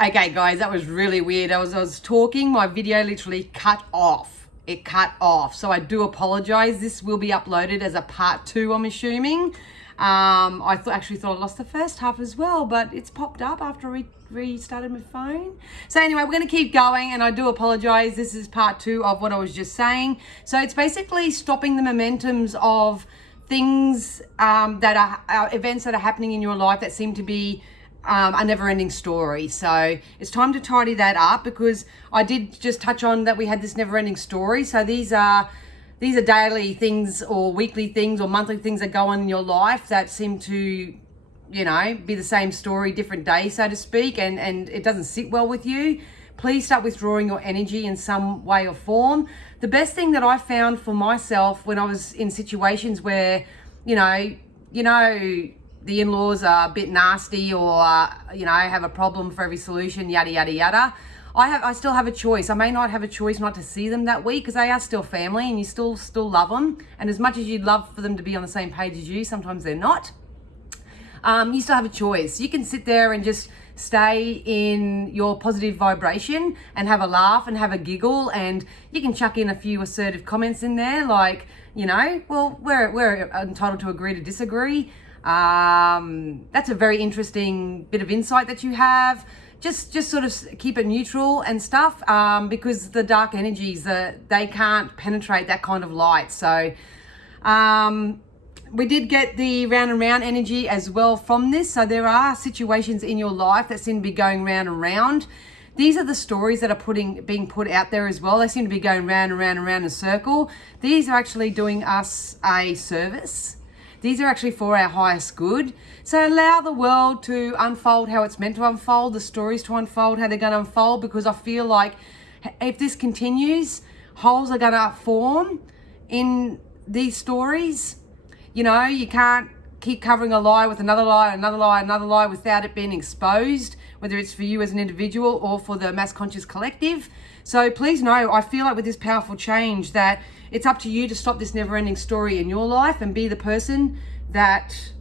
Okay, guys, that was really weird. I was talking, my video literally cut off. It cut off. So I do apologize. This will be uploaded as a part 2, I'm assuming. I actually thought I lost the first half as well, but it's popped up after I restarted my phone. So anyway, we're going to keep going, and I do apologize. This is part 2 of what I was just saying. So it's basically stopping the momentums of things that are events that are happening in your life that seem to be a never-ending story. So it's time to tidy that up, because I did just touch on that we had this never-ending story. So these are daily things or weekly things or monthly things that go on in your life that seem to, you know, be the same story, different day, so to speak, and it doesn't sit well with you. Please start withdrawing your energy in some way or form. The best thing that I found for myself when I was in situations where, you know, the in-laws are a bit nasty, or, have a problem for every solution, yada, yada, yada. I still have a choice. I may not have a choice not to see them that week, because they are still family and you still love them. And as much as you'd love for them to be on the same page as you, sometimes they're not. You still have a choice. You can sit there and just stay in your positive vibration and have a laugh and have a giggle, and you can chuck in a few assertive comments in there, like, well, we're entitled to agree to disagree. That's a very interesting bit of insight that you have. Just sort of keep it neutral and stuff, because the dark energies, they can't penetrate that kind of light. So we did get the round and round energy as well from this. So there are situations in your life that seem to be going round and round. These are the stories that are being put out there as well. They seem to be going round and round and round in a circle. These are actually doing us a service. These are actually for our highest good. So allow the world to unfold how it's meant to unfold, the stories to unfold how they're going to unfold, because I feel like if this continues, holes are going to form in these stories. You can't keep covering a lie with another lie, another lie, another lie without it being exposed, whether it's for you as an individual or for the mass conscious collective. So please know, I feel like with this powerful change that it's up to you to stop this never-ending story in your life and be the person that,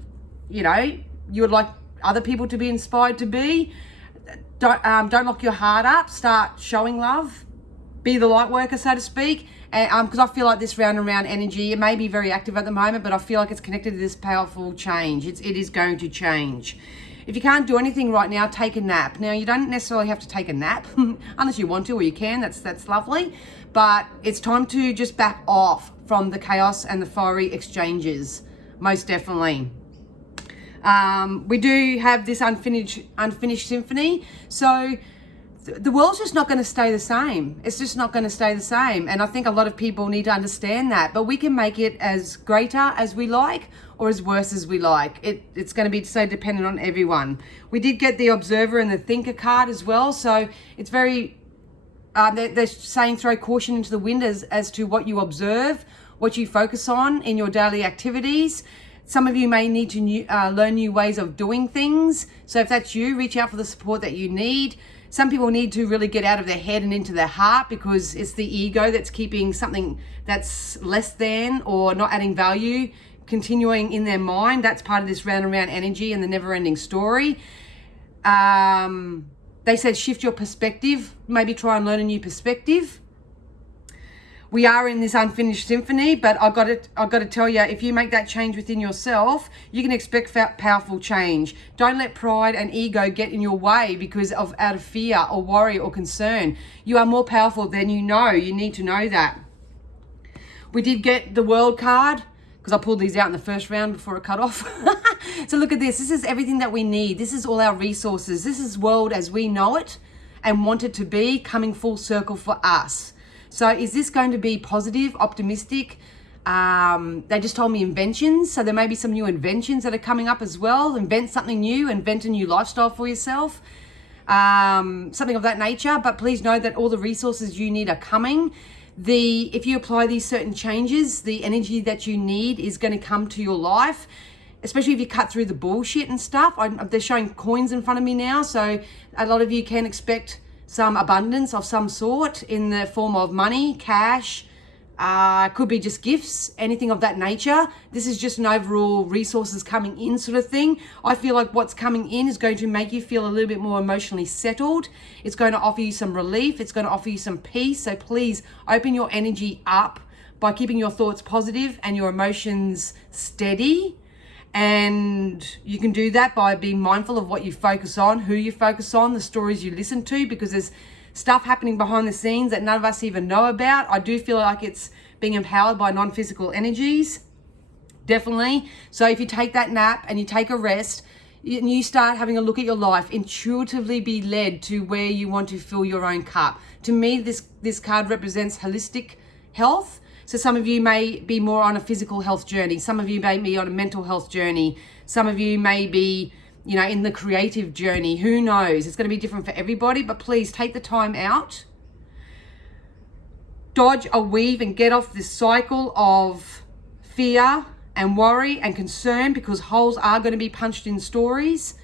you would like other people to be inspired to be. Don't lock your heart up. Start showing love. Be the light worker, so to speak. Because I feel like this round and round energy, it may be very active at the moment, but I feel like it's connected to this powerful change. It is going to change. If you can't do anything right now, take a nap. Now, you don't necessarily have to take a nap unless you want to, or you can. That's lovely. But it's time to just back off from the chaos and the fiery exchanges, most definitely. We do have this unfinished symphony. So the world's just not going to stay the same. It's just not going to stay the same. And I think a lot of people need to understand that. But we can make it as greater as we like, or as worse as we like. It's going to be so dependent on everyone. We did get the Observer and the Thinker card as well. So it's very, they're saying throw caution into the wind as to what you observe, what you focus on in your daily activities. Some of you may need to learn new ways of doing things. So if that's you, reach out for the support that you need. Some people need to really get out of their head and into their heart, because it's the ego that's keeping something that's less than or not adding value continuing in their mind. That's part of this round and round energy and the never-ending story. They said shift your perspective, maybe try and learn a new perspective. We are in this unfinished symphony, but I've got to tell you, if you make that change within yourself, you can expect powerful change. Don't let pride and ego get in your way out of fear or worry or concern. You are more powerful than you know. You need to know that. We did get the World card, because I pulled these out in the first round before it cut off. So look at this. This is everything that we need. This is all our resources. This is world as we know it and want it to be, coming full circle for us. So is this going to be positive, optimistic? They just told me inventions. So there may be some new inventions that are coming up as well. Invent something new, invent a new lifestyle for yourself, something of that nature. But please know that all the resources you need are coming. If you apply these certain changes, the energy that you need is going to come to your life, especially if you cut through the bullshit and stuff. They're showing coins in front of me now. So a lot of you can expect some abundance of some sort in the form of money, cash, Could be just gifts, anything of that nature. This is just an overall resources coming in sort of thing. I feel like what's coming in is going to make you feel a little bit more emotionally settled. It's going to offer you some relief. It's going to offer you some peace. So please open your energy up by keeping your thoughts positive and your emotions steady. And you can do that by being mindful of what you focus on, who you focus on, the stories you listen to, because there's stuff happening behind the scenes that none of us even know about. I do feel like it's being empowered by non-physical energies, definitely. So if you take that nap and you take a rest, and you start having a look at your life, intuitively be led to where you want to fill your own cup. To me, this card represents holistic health. So some of you may be more on a physical health journey. Some of you may be on a mental health journey. Some of you may be, in the creative journey. Who knows? It's going to be different for everybody, but please take the time out. Dodge or weave and get off this cycle of fear and worry and concern, because holes are going to be punched in stories.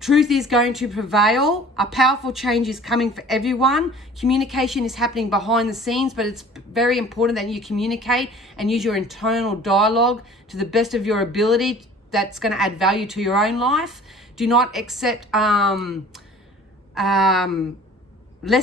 Truth is going to prevail. A powerful change is coming for everyone. Communication is happening behind the scenes, but it's very important that you communicate and use your internal dialogue to the best of your ability. That's going to add value to your own life. Do not accept less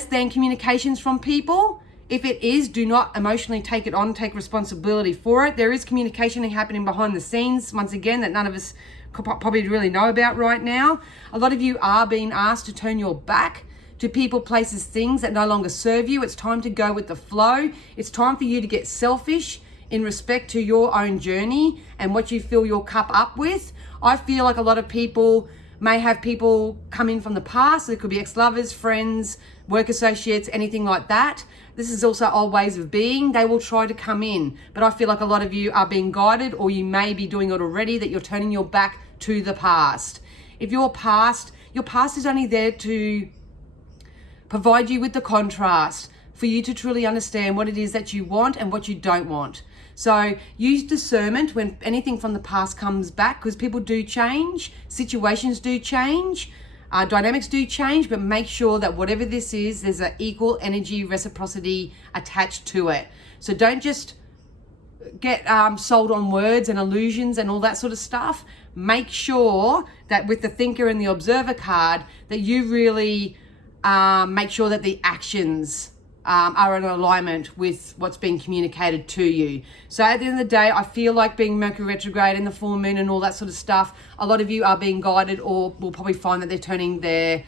than communications from people. If it is, do not emotionally take it on, take responsibility for it. There is communication happening behind the scenes, once again, that none of us could probably really know about right now. A lot of you are being asked to turn your back to people, places, things that no longer serve you. It's time to go with the flow. It's time for you to get selfish in respect to your own journey and what you fill your cup up with. I feel like a lot of people may have people come in from the past. It could be ex-lovers, friends, work associates, anything like that. This is also old ways of being. They will try to come in, but I feel like a lot of you are being guided, or you may be doing it already, that you're turning your back to the past. If your past is only there to provide you with the contrast for you to truly understand what it is that you want and what you don't want. So use discernment when anything from the past comes back, because people do change, situations do change, dynamics do change, but make sure that whatever this is, there's an equal energy reciprocity attached to it. So don't just get sold on words and illusions and all that sort of stuff. Make sure that with the thinker and the observer card, that you really make sure that the actions are in alignment with what's being communicated to you. So at the end of the day, I feel like being Mercury retrograde and the full moon and all that sort of stuff, a lot of you are being guided, or will probably find that they're turning their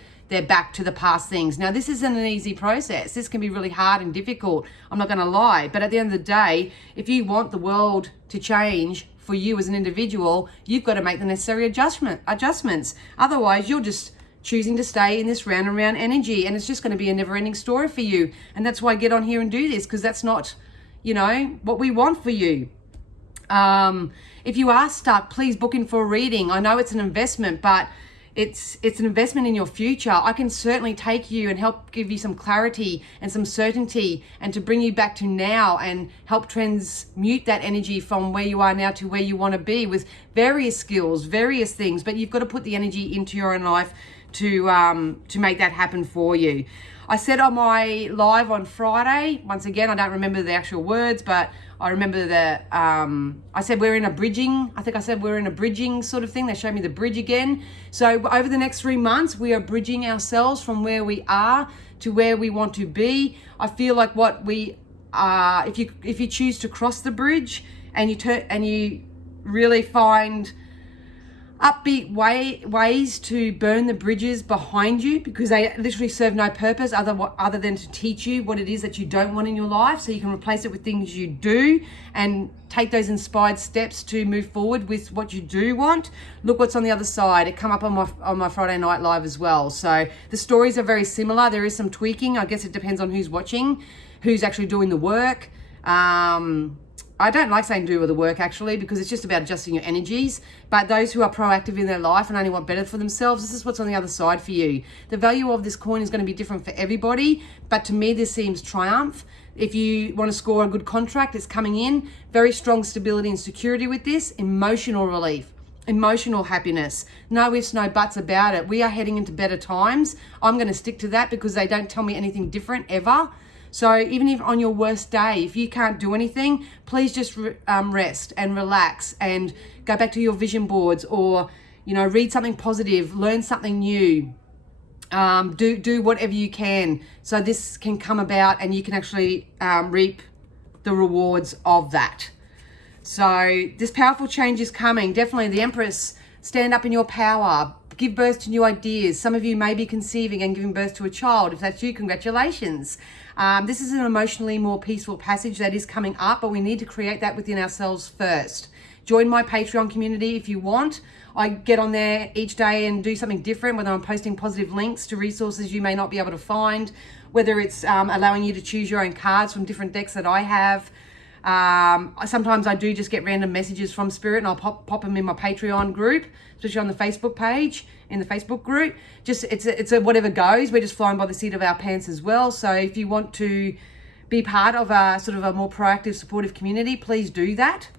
back to the past things. Now, this isn't an easy process. This can be really hard and difficult. I'm not going to lie. But at the end of the day, if you want the world to change for you as an individual, you've got to make the necessary adjustments. Otherwise, you're just choosing to stay in this round and round energy, and it's just going to be a never-ending story for you. And that's why I get on here and do this, because that's not, what we want for you. If you are stuck, please book in for a reading. I know it's an investment, but it's an investment in your future. I can certainly take you and help give you some clarity and some certainty, and to bring you back to now and help transmute that energy from where you are now to where you want to be, with various skills, various things. But you've got to put the energy into your own life to make that happen for you. I said on my live on Friday, once again, I don't remember the actual words, but I remember that I said we're in a bridging sort of thing. They showed me the bridge again. So over the next 3 months, we are bridging ourselves from where we are to where we want to be. I feel like what we if you choose to cross the bridge and you really find upbeat ways to burn the bridges behind you, because they literally serve no purpose other than to teach you what it is that you don't want in your life, so you can replace it with things you do and take those inspired steps to move forward with what you do want. Look what's on the other side. It come up on my Friday night live as well. So the stories are very similar. There is some tweaking. I guess it depends on who's watching, who's actually doing the work. I don't like saying do the work, actually, because it's just about adjusting your energies. But those who are proactive in their life and only want better for themselves, this is what's on the other side for you. The value of this coin is going to be different for everybody, but to me, this seems triumph. If you want to score a good contract, it's coming in. Very strong stability and security with this. Emotional relief, emotional happiness. No ifs, no buts about it. We are heading into better times. I'm going to stick to that because they don't tell me anything different ever. So even if on your worst day, if you can't do anything, please just rest and relax and go back to your vision boards, or, you know, read something positive, learn something new. Do whatever you can so this can come about and you can actually reap the rewards of that. So this powerful change is coming. Definitely, the Empress, stand up in your power, give birth to new ideas. Some of you may be conceiving and giving birth to a child. If that's you, congratulations. This is an emotionally more peaceful passage that is coming up, but we need to create that within ourselves first. Join my Patreon community if you want. I get on there each day and do something different, whether I'm posting positive links to resources you may not be able to find, whether it's allowing you to choose your own cards from different decks that I have. Sometimes I do just get random messages from Spirit, and I'll pop them in my Patreon group, especially on the Facebook page, in the Facebook group. Just it's a whatever goes. We're just flying by the seat of our pants as well. So if you want to be part of a sort of a more proactive, supportive community, please do that.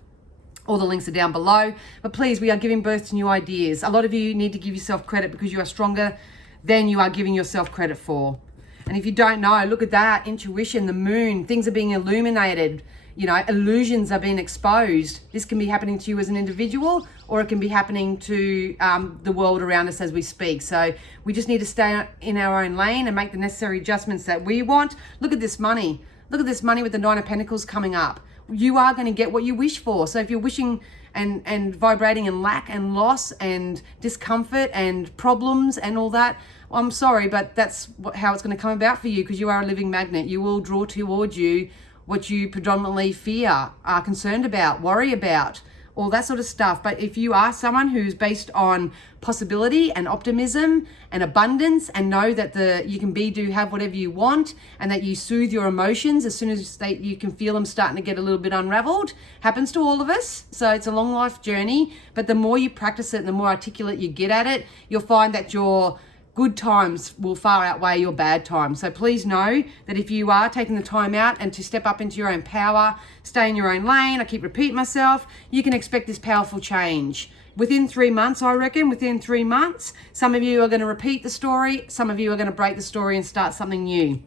All the links are down below. But please, we are giving birth to new ideas. A lot of you need to give yourself credit because you are stronger than you are giving yourself credit for. And if you don't know, look at that, intuition, the moon, things are being illuminated. You know, illusions are being exposed. This can be happening to you as an individual, or it can be happening to the world around us as we speak. So we just need to stay in our own lane and make the necessary adjustments that we want. Look at this money. Look at this money with the Nine of Pentacles coming up. You are going to get what you wish for. So if you're wishing and vibrating in lack and loss and discomfort and problems and all that, well, I'm sorry, but that's how it's going to come about for you, because you are a living magnet. You will draw towards you what you predominantly fear, are concerned about, worry about, all that sort of stuff. But if you are someone who's based on possibility and optimism and abundance, and know that you can have whatever you want, and that you soothe your emotions as soon as you can feel them starting to get a little bit unraveled, happens to all of us. So it's a long life journey, but the more you practice it and the more articulate you get at it, you'll find that your good times will far outweigh your bad times. So please know that if you are taking the time out and to step up into your own power, stay in your own lane, I keep repeating myself, you can expect this powerful change. Within 3 months, I reckon, within 3 months, some of you are going to repeat the story, some of you are going to break the story and start something new.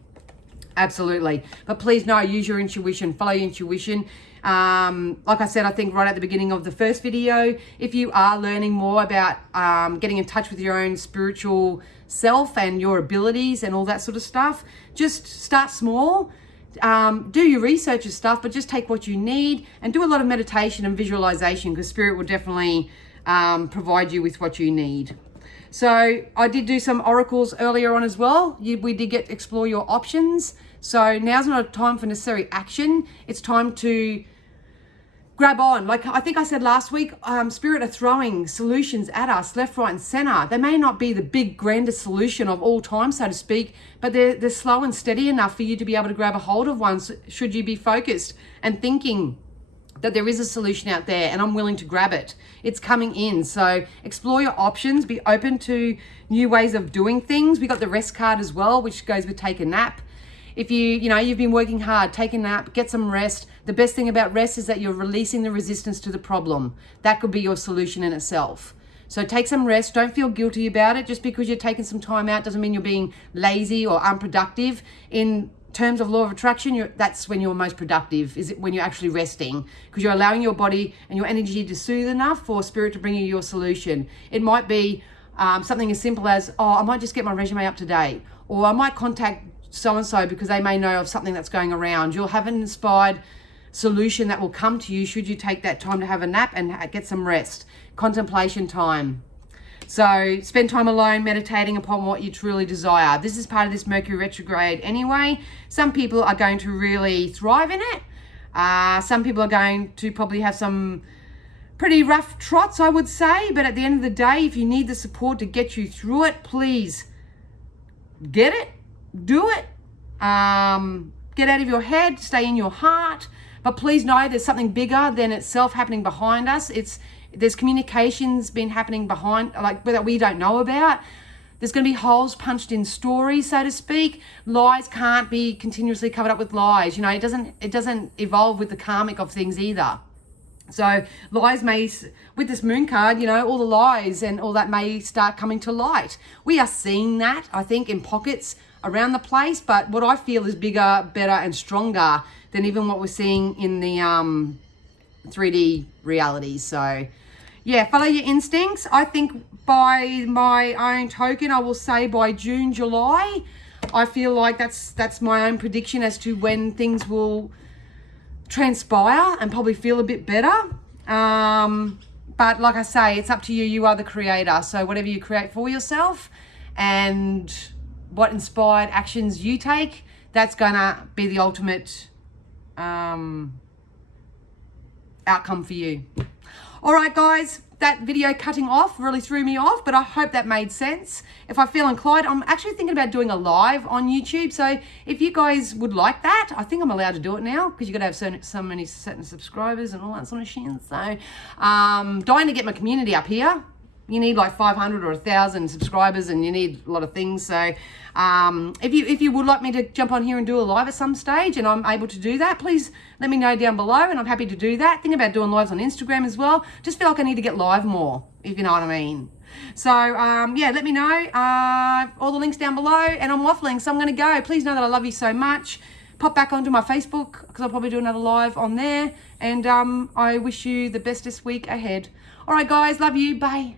Absolutely. But please know, use your intuition, follow your intuition. Like I said, I think right at the beginning of the first video, if you are learning more about getting in touch with your own spiritual self and your abilities and all that sort of stuff, just start small. Do your research and stuff, but just take what you need and do a lot of meditation and visualization, because Spirit will definitely provide you with what you need. So I did do some oracles earlier on as well. We did explore your options. So now's not a time for necessary action. It's time to grab on. Like I think I said last week, Spirit are throwing solutions at us left, right and center. They may not be the big, grandest solution of all time, so to speak, but they're slow and steady enough for you to be able to grab a hold of one, should you be focused and thinking that there is a solution out there and I'm willing to grab it. It's coming in. So explore your options, be open to new ways of doing things. We got the rest card as well, which goes with take a nap. If you've been working hard, take a nap, get some rest. The best thing about rest is that you're releasing the resistance to the problem. That could be your solution in itself. So take some rest. Don't feel guilty about it. Just because you're taking some time out doesn't mean you're being lazy or unproductive. In terms of law of attraction, that's when you're most productive, is it when you're actually resting, because you're allowing your body and your energy to soothe enough for Spirit to bring you your solution. It might be something as simple as, I might just get my resume up to date, or I might contact so-and-so because they may know of something that's going around. You'll have an inspired solution that will come to you should you take that time to have a nap and get some rest. Contemplation time. So spend time alone meditating upon what you truly desire. This is part of this Mercury retrograde anyway. Some people are going to really thrive in it. Some people are going to probably have some pretty rough trots, I would say. But at the end of the day, if you need the support to get you through it, please get it. Do it. Get out of your head, stay in your heart. But please know there's something bigger than itself happening behind us. There's communications been happening behind, that we don't know about. There's going to be holes punched in stories, so to speak. Lies can't be continuously covered up with lies. It doesn't evolve with the karmic of things either. So lies may, with this moon card, all the lies and all that may start coming to light. We are seeing that, I think, in pockets around the place, but what I feel is bigger, better, and stronger than even what we're seeing in the 3D reality. So yeah, follow your instincts. I think by my own token, I will say by June, July, I feel like that's my own prediction as to when things will transpire and probably feel a bit better. But like I say, it's up to you. You are the creator. So whatever you create for yourself and what inspired actions you take, that's gonna be the ultimate outcome for you. All right, guys, that video cutting off really threw me off, but I hope that made sense. If I feel inclined, I'm actually thinking about doing a live on YouTube. So if you guys would like that, I think I'm allowed to do it now because you've got to have so many certain subscribers and all that sort of shit. So dying to get my community up here. You need like 500 or 1,000 subscribers, and you need a lot of things. So if you would like me to jump on here and do a live at some stage and I'm able to do that, please let me know down below, and I'm happy to do that. Think about doing lives on Instagram as well. Just feel like I need to get live more, if you know what I mean. So yeah, let me know. All the links down below, and I'm waffling, so I'm going to go. Please know that I love you so much. Pop back onto my Facebook because I'll probably do another live on there, and I wish you the bestest week ahead. All right, guys, love you. Bye.